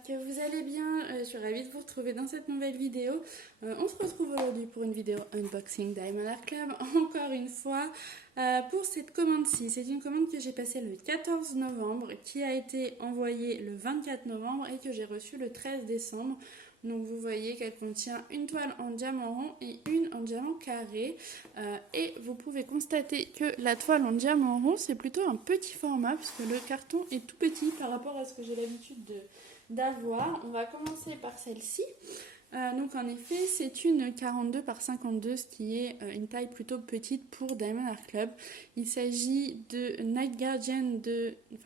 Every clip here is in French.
j'espère que vous allez bien. Je suis ravie de vous retrouver dans cette nouvelle vidéo. On se retrouve aujourd'hui pour une vidéo unboxing Diamond Art Club, encore une fois, pour cette commande-ci. C'est une commande que j'ai passée le 14 novembre, qui a été envoyée le 24 novembre et que j'ai reçue le 13 décembre. Donc vous voyez qu'elle contient une toile en diamant rond et une en diamant carré. Et vous pouvez constater que la toile en diamant rond, c'est plutôt un petit format, parce que le carton est tout petit par rapport à ce que j'ai l'habitude d'avoir. On va commencer par celle-ci. Donc en effet, c'est une 42 par 52, ce qui est une taille plutôt petite pour Diamond Art Club. Il s'agit de Night Guardian,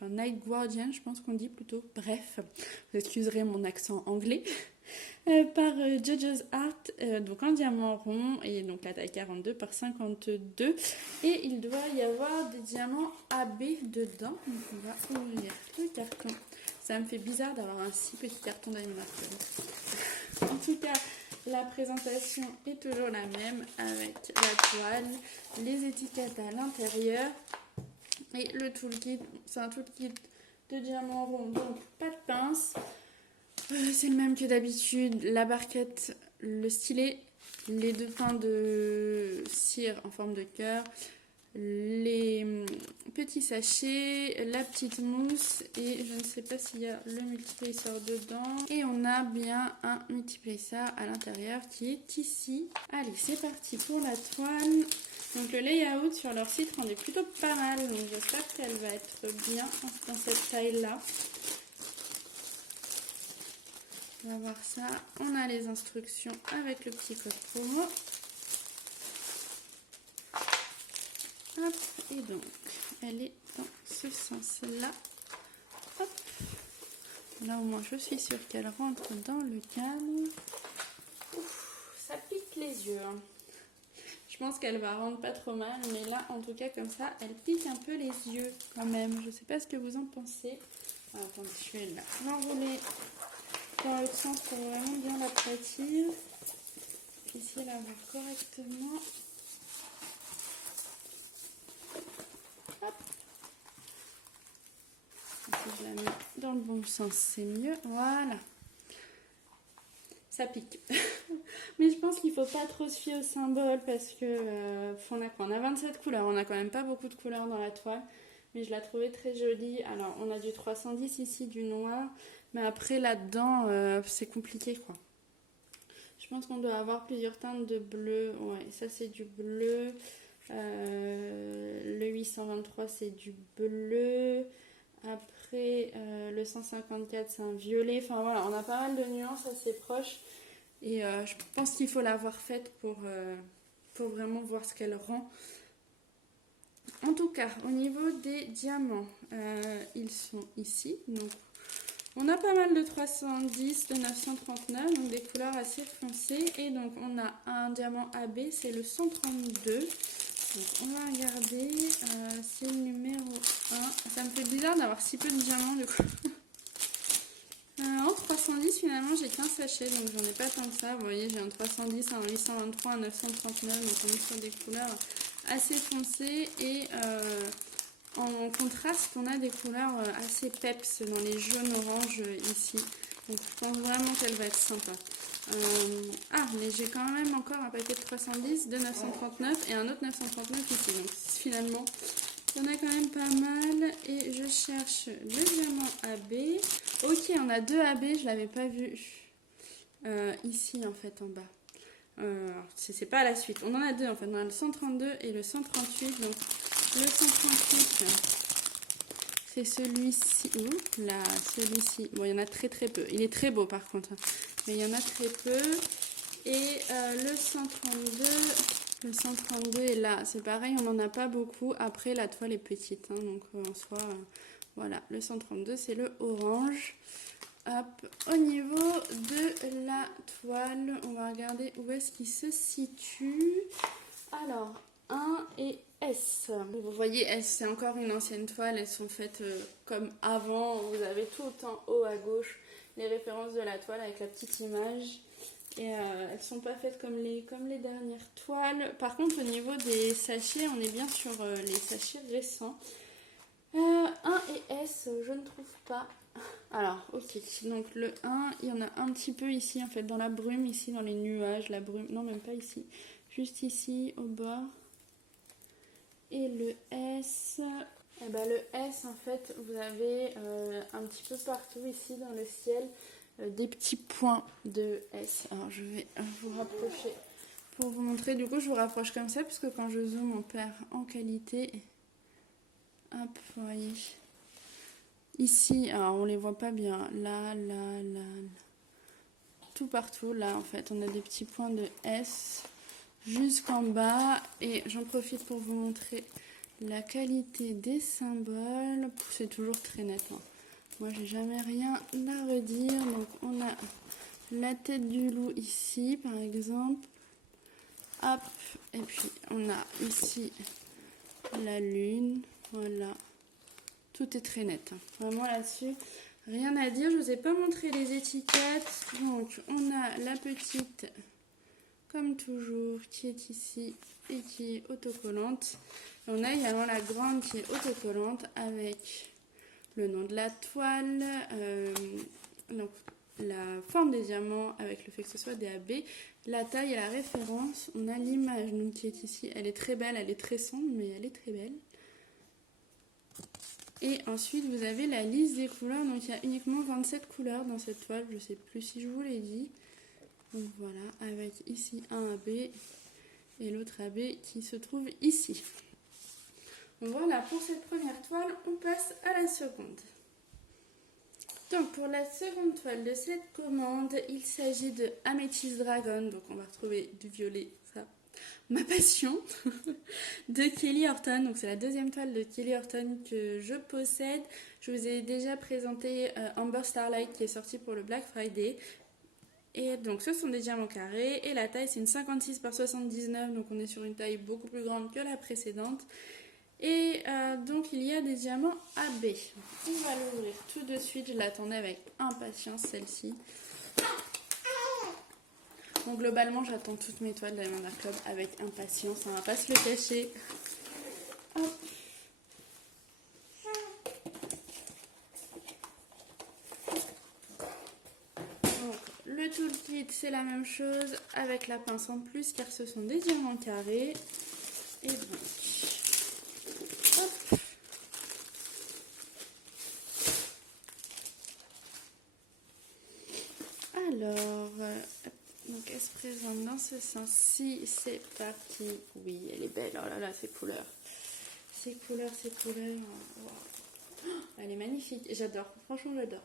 Night Guardian, je pense qu'on dit plutôt. Bref, vous excuserez mon accent anglais. Par Jojo's Art, donc en diamant rond, et donc la taille 42 par 52. Et il doit y avoir des diamants AB dedans. Donc on va ouvrir le carton. Ça me fait bizarre d'avoir un si petit carton Diamond Art Club. En tout cas, la présentation est toujours la même avec la toile, les étiquettes à l'intérieur et le toolkit. C'est un toolkit de diamant rond, donc pas de pince. C'est le même que d'habitude, la barquette, le stylet, les deux pins de cire en forme de cœur, les petits sachets, la petite mousse et je ne sais pas s'il y a le multiplaceur dedans. Et on a bien un multiplaceur à l'intérieur qui est ici. Allez, c'est parti pour la toile. Donc le layout sur leur site rendait plutôt pas mal, donc j'espère qu'elle va être bien dans cette taille-là. On va voir ça. On a les instructions avec le petit code promo. Hop, et donc, elle est dans ce sens-là. Hop. Là, au moins, je suis sûre qu'elle rentre dans le cadre. Ouf, ça pique les yeux. Hein. Je pense qu'elle va rendre pas trop mal, mais là, en tout cas, comme ça, elle pique un peu les yeux quand même. Je sais pas ce que vous en pensez. Ah, attendez, je vais l'enrouler dans l'autre sens pour vraiment bien l'aplatir. Essayer de la voir correctement. Hop. Si je la mets dans le bon sens, c'est mieux. Voilà. Ça pique. Mais je pense qu'il ne faut pas trop se fier au symbole parce que on a 27 couleurs. On n'a quand même pas beaucoup de couleurs dans la toile. Mais je la trouvais très jolie. Alors, on a du 310 ici, du noir. Mais après, là-dedans, c'est compliqué, quoi. Je pense qu'on doit avoir plusieurs teintes de bleu. Ouais, ça, c'est du bleu. Le 823, c'est du bleu. Après, le 154, c'est un violet. Enfin, voilà, on a pas mal de nuances assez proches. Et je pense qu'il faut l'avoir faite pour vraiment voir ce qu'elle rend. En tout cas, au niveau des diamants, ils sont ici. Donc, on a pas mal de 310, de 939, donc des couleurs assez foncées. Et donc, on a un diamant AB, c'est le 132. Donc, on va regarder, c'est le numéro 1. Ça me fait bizarre d'avoir si peu de diamants, du coup. En 310, finalement, j'ai qu'un sachet, donc j'en ai pas tant que ça. Vous voyez, j'ai un 310, un 823, un 939, donc on est sur des couleurs assez foncées. Et en contraste, on a des couleurs assez peps dans les jaunes oranges ici. Donc je pense vraiment qu'elle va être sympa. Mais j'ai quand même encore un paquet de 310, de 939 et un autre 939 ici. Donc finalement, il y en a quand même pas mal. Et je cherche le diamant AB. Ok, on a deux AB, je ne l'avais pas vu. Ici en fait en bas. C'est pas la suite. On en a deux en fait. On a le 132 et le 138. Donc le 138, c'est celui-ci. Ouh là, celui-ci. Bon, il y en a très très peu. Il est très beau par contre. Mais il y en a très peu. Et le 132... Le 132 est là. C'est pareil, on n'en a pas beaucoup. Après, la toile est petite. Hein, donc en soi, voilà. Le 132, c'est le orange. Hop, au niveau de la toile, on va regarder où est-ce qu'il se situe. Alors, 1 et S. Vous voyez, S, c'est encore une ancienne toile. Elles sont faites comme avant. Vous avez tout en haut à gauche les références de la toile avec la petite image. Et elles sont pas faites comme les dernières toiles. Par contre, au niveau des sachets, on est bien sur les sachets récents. 1 et S, je ne trouve pas. Alors, ok, donc le 1, il y en a un petit peu ici, en fait, dans la brume, ici, dans les nuages, la brume, non, même pas ici, juste ici, au bord. Et le S, eh ben, le S, en fait, vous avez un petit peu partout ici, dans le ciel, des petits points de S. Alors, je vais vous rapprocher pour vous montrer. Du coup, je vous rapproche comme ça, parce que quand je zoome, on perd en qualité. Hop, vous voyez. Ici, alors on les voit pas bien. Là, là, là, tout partout. Là, en fait, on a des petits points de S jusqu'en bas. Et j'en profite pour vous montrer la qualité des symboles. C'est toujours très net. Hein. Moi, j'ai jamais rien à redire. Donc, on a la tête du loup ici, par exemple. Hop. Et puis, on a ici la lune. Voilà. Tout est très net. Hein. Vraiment là-dessus, rien à dire. Je ne vous ai pas montré les étiquettes. Donc, on a la petite, comme toujours, qui est ici et qui est autocollante. On a également la grande qui est autocollante avec le nom de la toile, donc la forme des diamants avec le fait que ce soit des AB, la taille et la référence. On a l'image qui est ici. Elle est très belle, elle est très sombre, mais elle est très belle. Et ensuite, vous avez la liste des couleurs. Donc, il y a uniquement 27 couleurs dans cette toile. Je ne sais plus si je vous l'ai dit. Donc, voilà, avec ici un AB et l'autre AB qui se trouve ici. Donc, voilà, pour cette première toile, on passe à la seconde. Donc, pour la seconde toile de cette commande, il s'agit de Amethyst Dragon. Donc, on va retrouver du violet, ça. Ma passion de Kelly Horton. Donc c'est la deuxième toile de Kelly Horton que je possède. Je vous ai déjà présenté Amber Starlight qui est sortie pour le Black Friday. Et donc ce sont des diamants carrés et la taille c'est une 56 par 79, donc on est sur une taille beaucoup plus grande que la précédente. Et donc il y a des diamants AB. On va l'ouvrir tout de suite, je l'attendais avec impatience celle-ci. Donc globalement, j'attends toutes mes toiles Diamond Art Club avec impatience, on va pas se le cacher. Hop. Donc, le toolkit, c'est la même chose avec la pince en plus car ce sont des diamants carrés. Et donc, hop. Alors, donc elle se présente dans ce sens-ci, c'est parti. Oui, elle est belle, oh là là, ces couleurs. Ces couleurs, wow. Elle est magnifique, j'adore, franchement j'adore.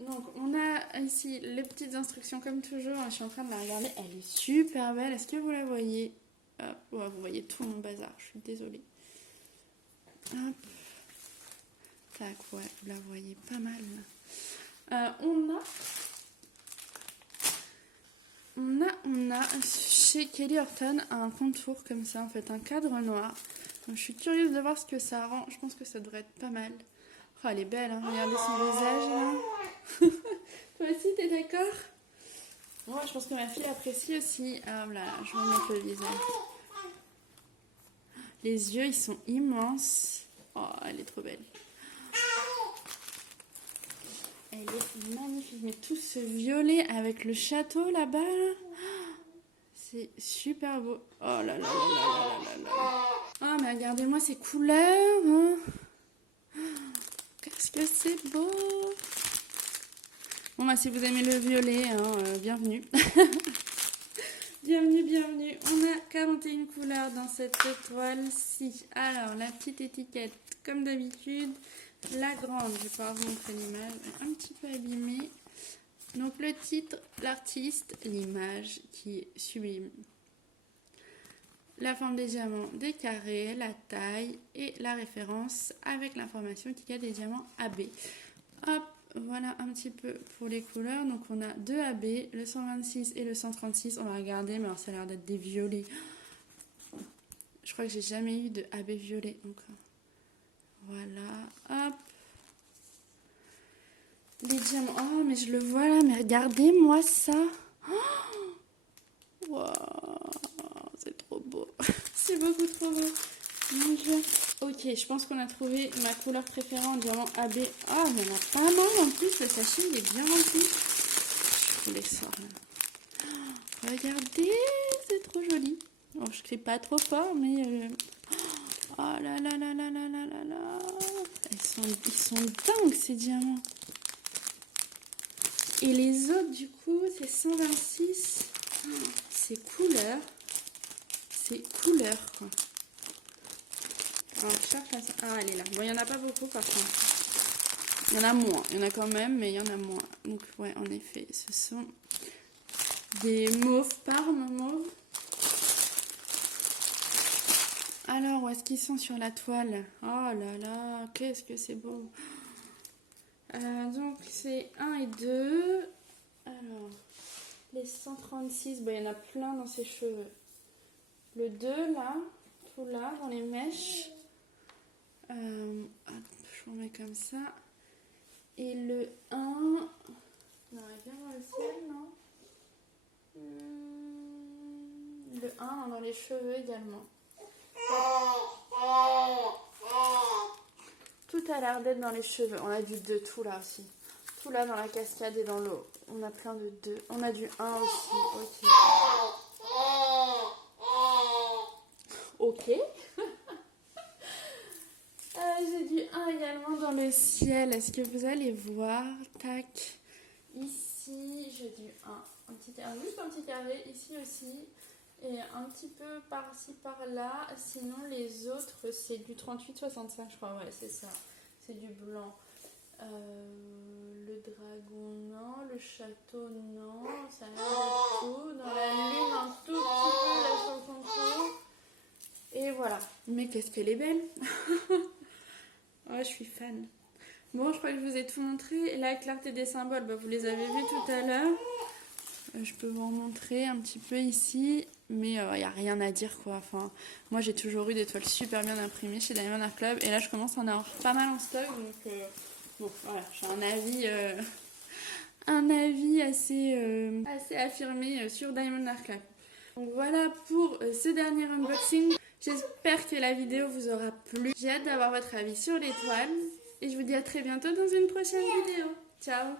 Donc on a ici les petites instructions comme toujours, je suis en train de la regarder, elle est super belle, est-ce que vous la voyez? Ouais, vous voyez tout mon bazar, je suis désolée. Hop. Tac, ouais, vous la voyez pas mal. On a chez Kelly Horton un contour comme ça, en fait, un cadre noir. Donc, je suis curieuse de voir ce que ça rend. Je pense que ça devrait être pas mal. Oh, elle est belle, hein. Regardez son visage là. Toi aussi, t'es d'accord? Moi, je pense que ma fille apprécie aussi. Ah là, je vais mettre le visage. Les yeux, ils sont immenses. Oh, elle est trop belle. Elle est magnifique. Mais tout ce violet avec le château là-bas, là, c'est super beau. Oh là là là là là là là. Ah, mais regardez-moi ces couleurs. Hein. Qu'est-ce que c'est beau. Bon, bah, si vous aimez le violet, hein, bienvenue. Bienvenue, bienvenue. On a 41 couleurs dans cette toile-ci. Alors, la petite étiquette, comme d'habitude. La grande, je vais pouvoir vous montrer l'image, un petit peu abîmée. Donc le titre, l'artiste, l'image qui est sublime. La forme des diamants, des carrés, la taille et la référence avec l'information qu'il y a des diamants AB. Hop, voilà un petit peu pour les couleurs. Donc on a deux AB, le 126 et le 136. On va regarder, mais alors ça a l'air d'être des violets. Je crois que j'ai jamais eu de AB violet encore. Voilà, hop. Les diamants. Oh, mais je le vois là, mais regardez-moi ça. Oh, Waouh, c'est trop beau. C'est beaucoup trop beau. Mon Dieu. Ok, je pense qu'on a trouvé ma couleur préférée en diamant AB. Ah, il y en a pas mal en plus. Le sachet, il est bien rempli. Je vous les sors là. Oh, regardez, c'est trop joli. Bon, je crie pas trop fort, mais... Oh là là là là là là là là. Ils sont dingues ces diamants. Et les autres, du coup, c'est 126. C'est couleur. C'est couleur, quoi. Alors, je cherche la... Ah, elle est là. Bon, il n'y en a pas beaucoup, par contre. Il y en a moins. Il y en a quand même, mais il y en a moins. Donc, ouais, en effet, ce sont des mauves, Parme mauve. Alors, où est-ce qu'ils sont sur la toile? Oh là là, qu'est-ce que c'est beau. Donc, c'est 1 et 2. Alors, les 136, bah, il y en a plein dans ses cheveux. Le 2, là, tout là, dans les mèches. Je vous mets comme ça. Et le 1... Non, il vient dans le ciel, non? Le 1 dans les cheveux également. Tout a l'air d'être dans les cheveux. On a du 2 tout là aussi. Tout là dans la cascade et dans l'eau. On a plein de 2. On a du 1 aussi. Ok. Ok. J'ai du 1 également dans le ciel. Est-ce que vous allez voir? Tac. Ici, j'ai du 1. Juste un petit carré. Ici aussi. Et un petit peu par-ci, par-là. Sinon, les autres, c'est du 38-65, je crois. Ouais, c'est ça. C'est du blanc. Le dragon, non. Le château, non. Ça n'a rien du tout. Dans la lune, un tout petit peu là sur le contour. Et voilà. Mais qu'est-ce qu'elle est belle. Oh, je suis fan. Bon, je crois que je vous ai tout montré. Et la clarté des symboles, bah, vous les avez vus tout à l'heure. Je peux vous en montrer un petit peu ici. Mais il n'y a rien à dire, quoi. Enfin, moi, j'ai toujours eu des toiles super bien imprimées chez Diamond Art Club. Et là, je commence à en avoir pas mal en stock. Donc, bon, voilà, j'ai un avis assez affirmé sur Diamond Art Club. Donc, voilà pour ce dernier unboxing. J'espère que la vidéo vous aura plu. J'ai hâte d'avoir votre avis sur les toiles. Et je vous dis à très bientôt dans une prochaine vidéo. Ciao!